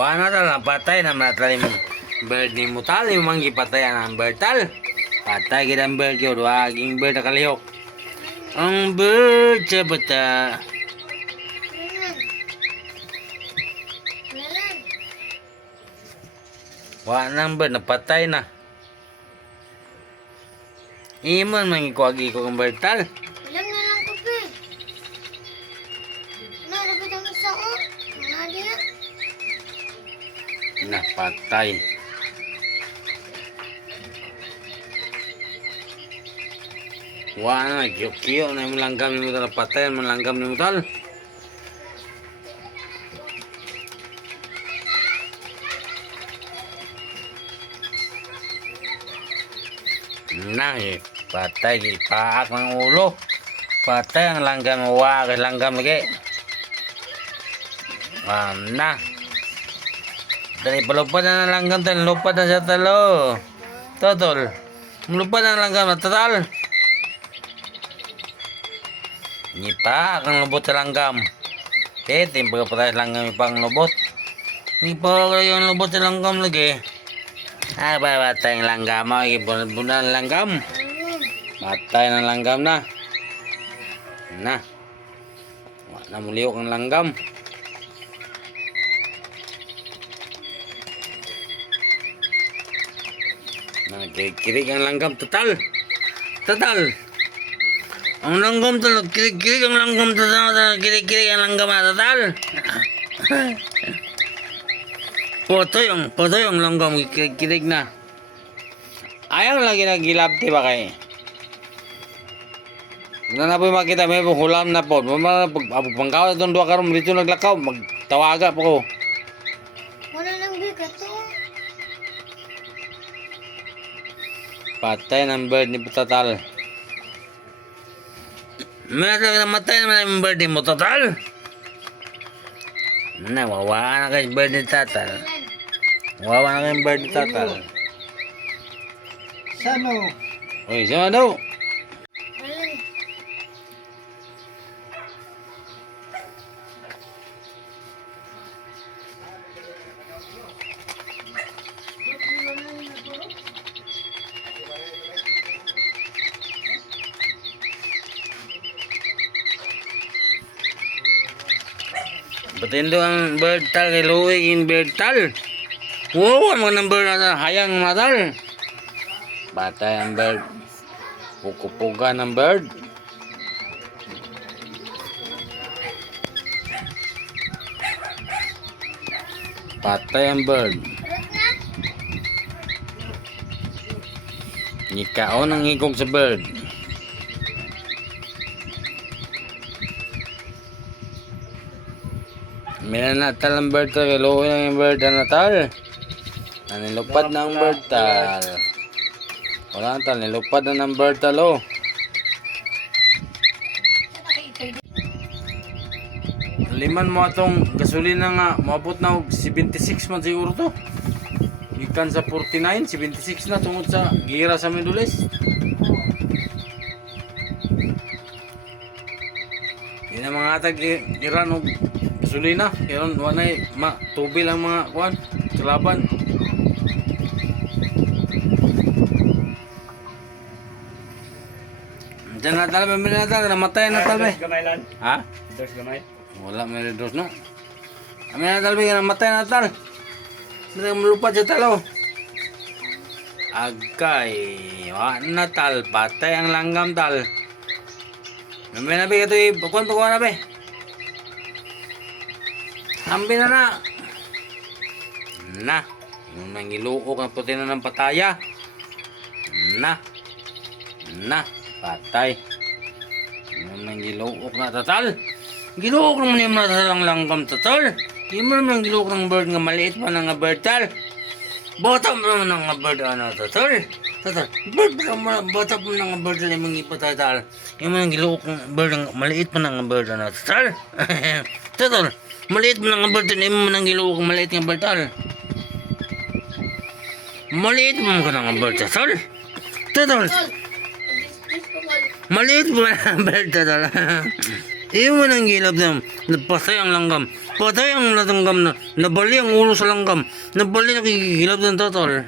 Wala na lang patay na matalim bird ni Mutal yung mga gipatayan ang bird tal. Patay kita ang bird yun. Waging bird na kalihok. Ang bird sa bata. Wala nang bird napatay na. Imon mangikuagi ko ang bird tal. Alam na lang ko, pe. Narapit ang isa ko. Nadia. Napatay. Wala na, kiyo na yung langgam ni Mutal. Napatay ang langgam ni Mutal. Na patay, paak ng ulo. Patay ang langgam, wag langgam lagi. Na. Dali palupad na ng langgam tayo, lupad na siya talo. Totol. Lupad na ng langgam na total. Nipa ang lubot sa langgam. Timpa pa tayo langgam ipang lubot. Nipa yung lubot sa langgam lagi. Patay ang langgam mo, ibunal ng langgam. Patay ng langgam na. Na. Wala na muliok ang langgam. Kirig ang langgam total. Total. Ang langgam total, kirig ang langgam total, kirig ang langgam total. Potoy ang langgam kirig na. Ayaw lagi na gilabti ba kay? Na po makita may hulam na po. Pagpangkaw itong dua karon dito naglakaw, magtawaga po ko. Wala lang bigat to. Patay ng bird ni Total. Matay naman yung bird ni mo Total. Wawa na kayo bird ni Total. Wawa na kayo bird ni Total. Sano? Uy, sino daw? Alam. Batiin doon ang bird tal kay Louie yung bird tal. Wow, ano ng bird na hayang matal. Patay ang bird. Pukupuga ng bird. Patay ang bird. Nikaon ang higog sa bird. Minatal ang bird tal. Kiluwi lang yung bird na natal. Nanilupad na ang bird tal. Wala tal. Nilupad na ng bird tal oh. Liman mo atong gasolina nga. Maabot na 76 man siguro to. Ikan sa 49, 76 na tungod sa gira sa Mendules. Yan ang mga atag iran og gasolina. Karon wanay tubil ang mga kuan kalaban. Diyan na talaga namatay na talaga. Ha? Dos gamay. Wala may redos no. Kami na talaga namatay na talaga. Hindi malupad siya talo. Agkay, wala tal, patay ang langgam tal. Namay na be, ito pagkuhan na be. Ambi na na. Na, yung nangiluok na puti na ng pataya. Na, patay. Yung nangiluok na tatal. Giluok naman yung natalang langgam tatal. Hindi mo naman giluok ng bird nga maliit pa nga bird tal. Bottom naman nga bird ano tatal. Bird naman bottom nga bird na yung ipatatal. Yung mga giluok ng bird nga maliit pa nga bird ano tatal. Tatal. Maliit mo nga bird na yung mga giluok ng maliit nga bird tal. Maliit mo nga bird tatal. Tatal. Maliit mo nga bird tatal. Iyo man ang gilab na napatay ang langgam. Patay ang langgam na nabali ang ulo sa langgam. Nabali nakikilab ng totol.